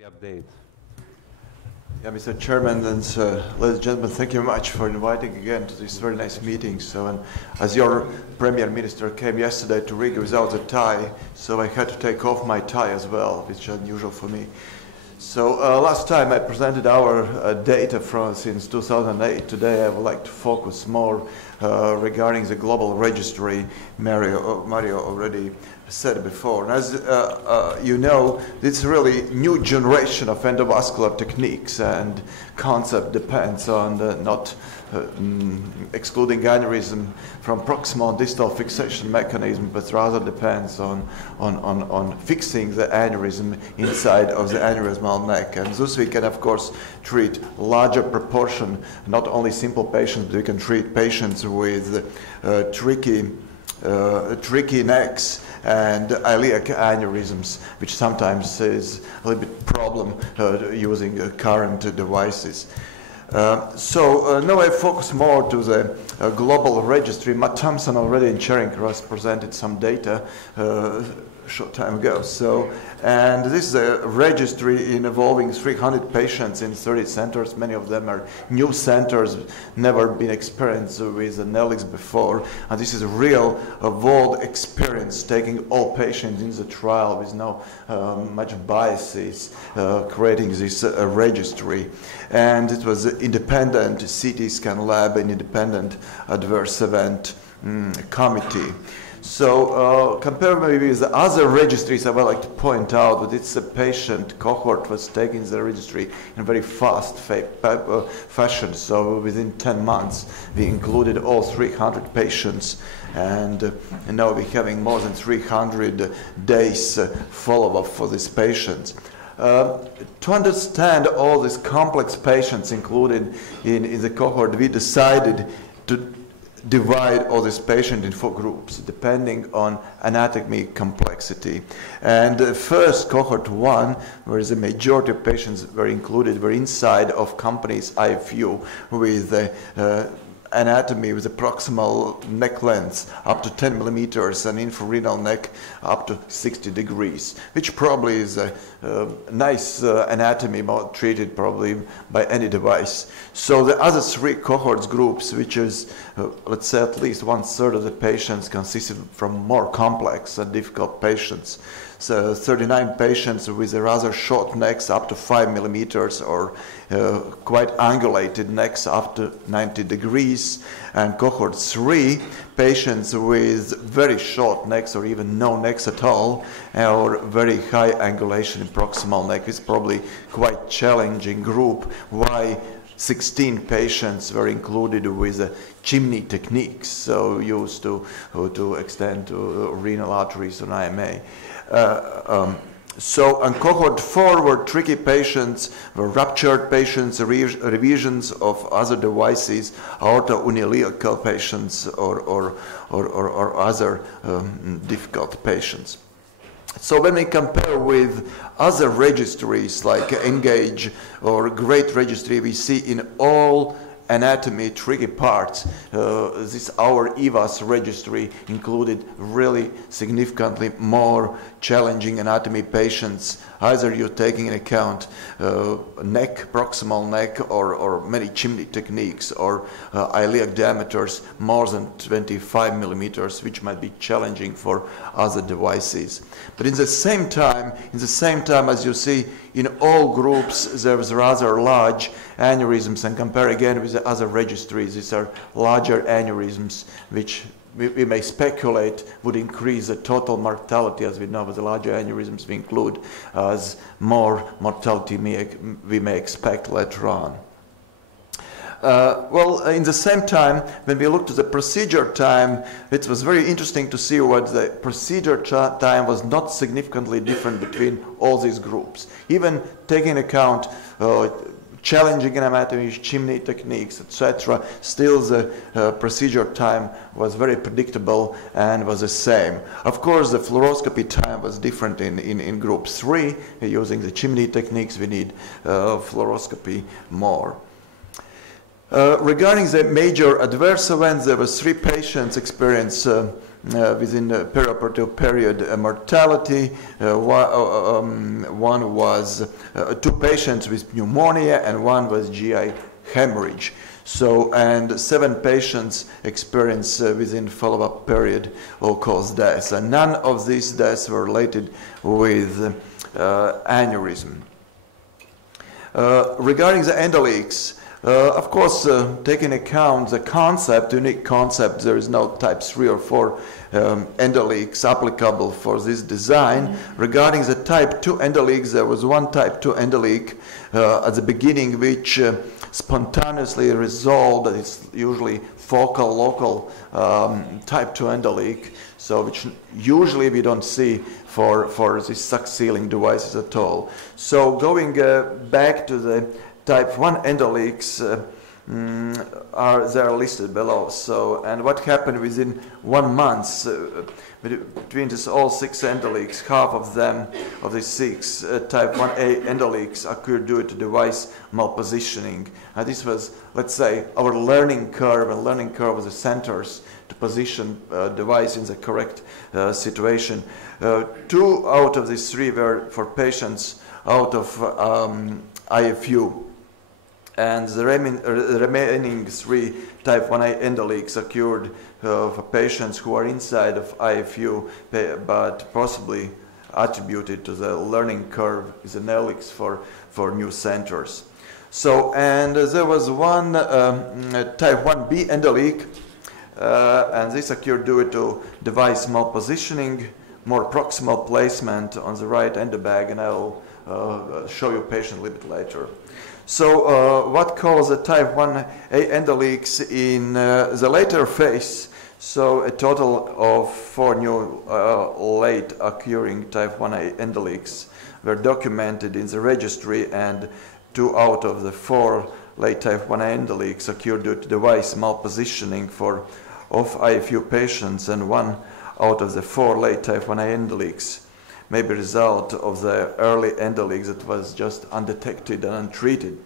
Update. Yeah, Mr. Chairman and ladies and gentlemen, thank you very much for inviting again to this very nice meeting. And as your Premier Minister came yesterday to Riga without a tie, so I had to take off my tie as well, which is unusual for me. So last time I presented our data since 2008. Today I would like to focus more regarding the global registry Mario already said before. And as you know, this is really new generation of endovascular techniques, and concept depends on not excluding aneurysm from proximal and distal fixation mechanism, but rather depends on fixing the aneurysm inside of the aneurysmal neck. And thus we can, of course, treat larger proportion, not only simple patients, but we can treat patients with tricky necks and iliac aneurysms, which sometimes is a little bit problem using current devices. Now I focus more to the global registry. Matt Thompson already in Charing Cross presented some data short time ago. And this is a registry involving 300 patients in 30 centers. Many of them are new centers, never been experienced with NELIX before. And this is a real world experience, taking all patients in the trial with no much biases, creating this registry. And it was an independent CT scan lab, an independent adverse event committee. So compared maybe with the other registries, I would like to point out that it's a patient cohort was taken in the registry in a very fast fashion. So within 10 months, we included all 300 patients, and now we're having more than 300 days follow-up for these patients. To understand all these complex patients included in the cohort, we decided to divide all these patients in 4 groups, depending on anatomy complexity. And the first cohort 1, where the majority of patients were included, were inside of company's IFU with anatomy with a proximal neck length up to 10 millimeters and infrarenal neck up to 60 degrees, which probably is a nice anatomy treated probably by any device. So the other 3 cohorts groups, which is let's say at least 1/3 of the patients consisted from more complex and difficult patients. So 39 patients with a rather short necks up to 5 millimeters or quite angulated necks up to 90 degrees. And cohort 3, patients with very short necks or even no necks at all, or very high angulation in proximal neck. Is probably quite challenging group. Why 16 patients were included with chimney techniques, so used to extend to renal arteries on IMA. So on cohort 4 were tricky patients, were ruptured patients, revisions of other devices, aortounileacal patients, or other difficult patients. So when we compare with other registries like Engage or Great Registry, we see in all anatomy tricky parts, our EVAS registry included really significantly more challenging anatomy patients. Either you're taking into account neck, proximal neck, or many chimney techniques, or iliac diameters more than 25 millimeters, which might be challenging for other devices. But in the same time, as you see, in all groups there was rather large aneurysms, and compare again with the other registries. These are larger aneurysms, which we may speculate would increase the total mortality, as we know with the larger aneurysms we include, as more mortality we may expect later on. Well, in the same time, when we look to the procedure time, it was very interesting to see what the procedure time was not significantly different between all these groups. Even taking into account challenging anatomy, chimney techniques, etc., still the procedure time was very predictable and was the same. Of course, the fluoroscopy time was different in group 3. Using the chimney techniques, we need fluoroscopy more. Regarding the major adverse events, there were 3 patients experienced within the perioperative period mortality. One was 2 patients with pneumonia and 1 was GI hemorrhage. So, and 7 patients experienced within follow-up period all-cause deaths, and none of these deaths were related with aneurysm. Regarding the endoleaks, of course, taking account the concept, unique concept, there is no type 3 or 4 endoleaks applicable for this design. Regarding the type 2 endoleaks, there was one type 2 endoleak at the beginning which spontaneously resolved. It's usually focal, local type 2 endoleak, so which usually we don't see for these suck-sealing devices at all. So going back to the type 1 endoleaks, they are listed below. So, and what happened within 1 month between this all 6 endoleaks, half of them, of the 6 type 1A endoleaks occurred due to device malpositioning. And this was, let's say, our learning curve of the centers to position device in the correct situation. 2 out of these 3 were for patients out of IFU. And the remaining 3 type 1A endoleaks occurred for patients who are inside of IFU, but possibly attributed to the learning curve is an endoleaks for new centers. So, and there was one type 1B endoleak, and this occurred due to device malpositioning, more proximal placement on the right endobag, and I will show you patient a little bit later. So what caused the type 1A endoleaks in the later phase? So a total of 4 new late occurring type 1A endoleaks were documented in the registry, and 2 out of the 4 late type 1A endoleaks occurred due to device malpositioning of IFU patients, and 1 out of the 4 late type 1A endoleaks may be a result of the early endoleaks that was just undetected and untreated.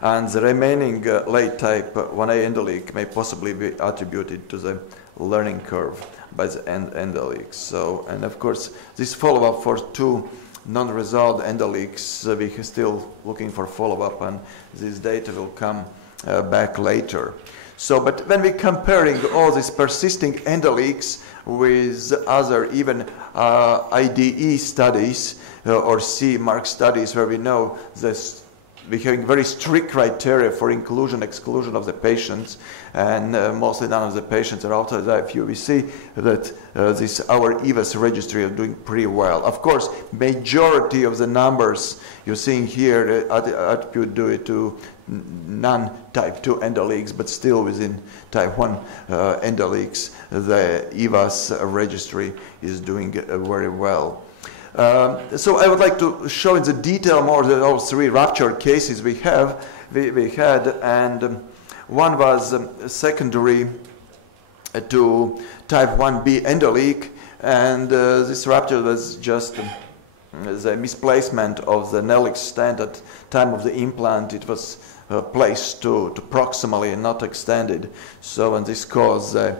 And the remaining late type 1A endoleak may possibly be attributed to the learning curve by the endoleaks. So, and of course, this follow-up for 2 non-resolved endoleaks, we are still looking for follow-up, and this data will come back later. So, but when we're comparing all these persisting endoleaks with other even IDE studies or CE-mark studies where we know this, we're having very strict criteria for inclusion, exclusion of the patients, and mostly none of the patients are outside the IFU. We see that our EVAS registry are doing pretty well. Of course, majority of the numbers you're seeing here attribute due to non-type 2 endoleaks, but still within type 1 endoleaks, the EVAS registry is doing very well. So I would like to show in the detail more the all 3 rupture cases we had, and one was secondary to type 1B endoleak, and this rupture was just the misplacement of the Nelix stent at time of the implant. It was placed to proximally and not extended. So, and this caused the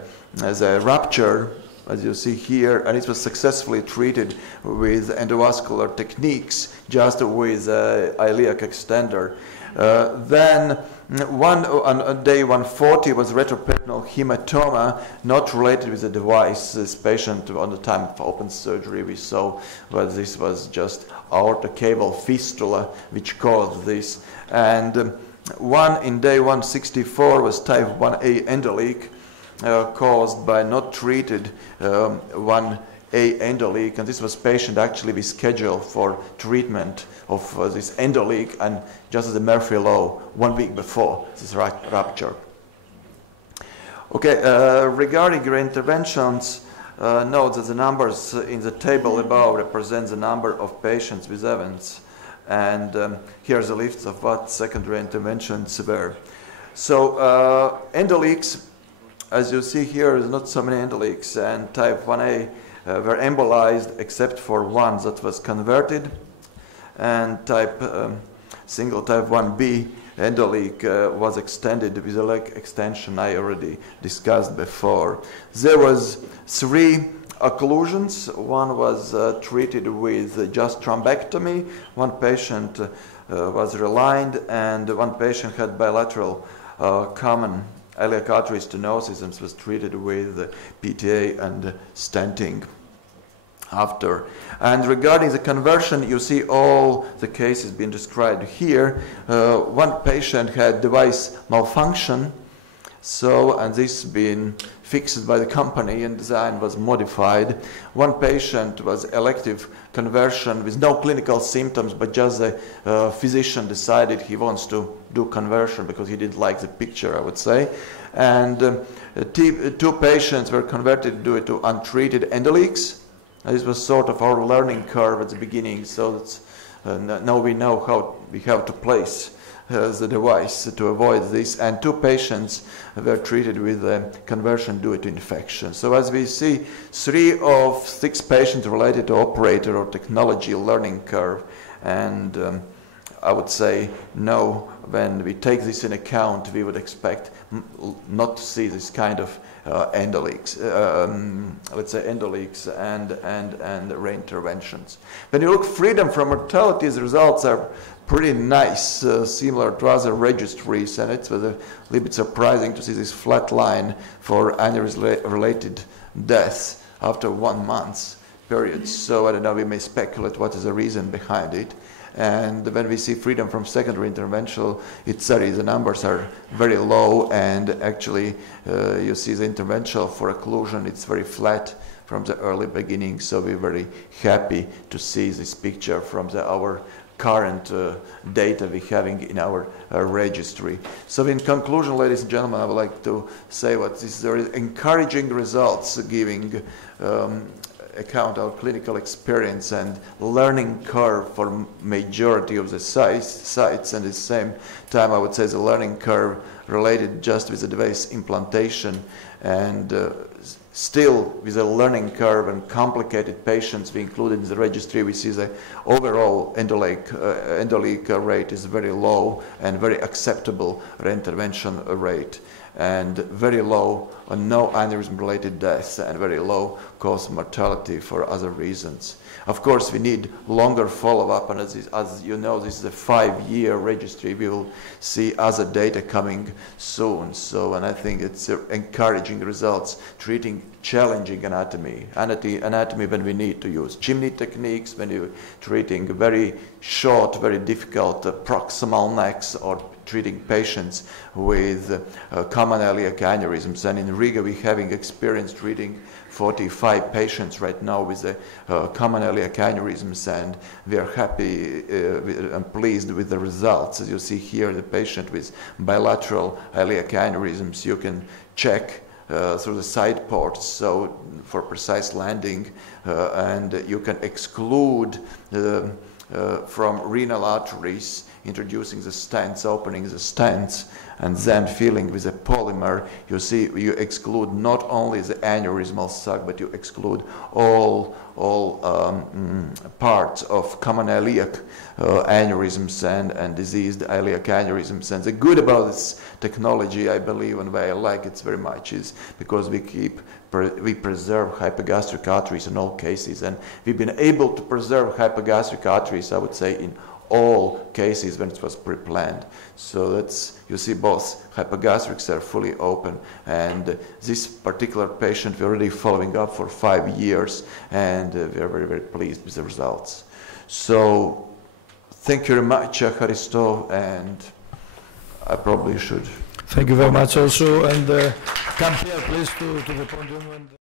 rupture, as you see here, and it was successfully treated with endovascular techniques, just with iliac extender. Then on day 140 was retroperitoneal hematoma, not related with the device. This patient, on the time of open surgery, we saw that this was just aortocaval fistula which caused this. And one in day 164 was type 1A endoleak, caused by not treated 1A endoleak, and this was patient actually we scheduled for treatment of this endoleak, and just as a Murphy law 1 week before this rupture. Okay, regarding your interventions, note that the numbers in the table above represent the number of patients with events, and here's a list of what secondary interventions were. So endoleaks, as you see here, there's not so many endoleaks, and type 1A were embolized except for one that was converted, and type single type 1b endoleak was extended with a leg extension I already discussed before. There was 3 occlusions. One was treated with just thrombectomy, one patient was realigned, and one patient had bilateral common iliac artery stenosis and was treated with PTA and stenting after. And regarding the conversion, you see all the cases being described here. One patient had device malfunction, and this been fixed by the company and design was modified. One patient was elective conversion with no clinical symptoms, but just the physician decided he wants to do conversion because he didn't like the picture, I would say. And 2 patients were converted due to untreated endoleaks. This was sort of our learning curve at the beginning, so that's, now we know how we have to place the device to avoid this, and 2 patients were treated with conversion due to infection. So as we see, 3 of 6 patients related to operator or technology learning curve, and I would say no, when we take this in account, we would expect not to see this kind of endoleaks, let's say endoleaks and reinterventions. When you look freedom from mortality, the results are pretty nice, similar to other registries, and it's a little bit surprising to see this flat line for aneurysm-related deaths after 1 month period. So I don't know, we may speculate what is the reason behind it. And when we see freedom from secondary intervention, the numbers are very low, and actually you see the intervention for occlusion, it's very flat from the early beginning, so we're very happy to see this picture from our current data we're having in our registry. So in conclusion, ladies and gentlemen, I would like to say what this is very encouraging results giving account our clinical experience and learning curve for majority of the sites, and at the same time I would say the learning curve related just with the device implantation, and still with a learning curve and complicated patients we included in the registry, we see the overall endoleak rate is very low and very acceptable reintervention rate, and very low on no aneurysm-related deaths, and very low cause of mortality for other reasons. Of course, we need longer follow-up, and as you know, this is a 5-year registry. We will see other data coming soon. So, and I think it's encouraging results treating challenging anatomy when we need to use chimney techniques, when you're treating very short, very difficult proximal necks, or treating patients with common iliac aneurysms. And in Riga, we're having experience treating 45 patients right now with common iliac aneurysms, and we are happy and pleased with the results. As you see here, the patient with bilateral iliac aneurysms, you can check through the side ports, so for precise landing, and you can exclude from renal arteries, introducing the stents, opening the stents, and then filling with a polymer. You see, you exclude not only the aneurysmal sac, but you exclude all parts of common iliac aneurysms and diseased iliac aneurysms. And the good about this technology, I believe, and why I like it very much, is because we preserve hypogastric arteries in all cases, and we've been able to preserve hypogastric arteries, I would say, in all cases when it was pre-planned. So that's, you see, both hypogastrics are fully open, and this particular patient we're already following up for 5 years, and we are very, very pleased with the results. So thank you very much, Haristo, and I probably should. Thank you very much also, and come here please to the podium.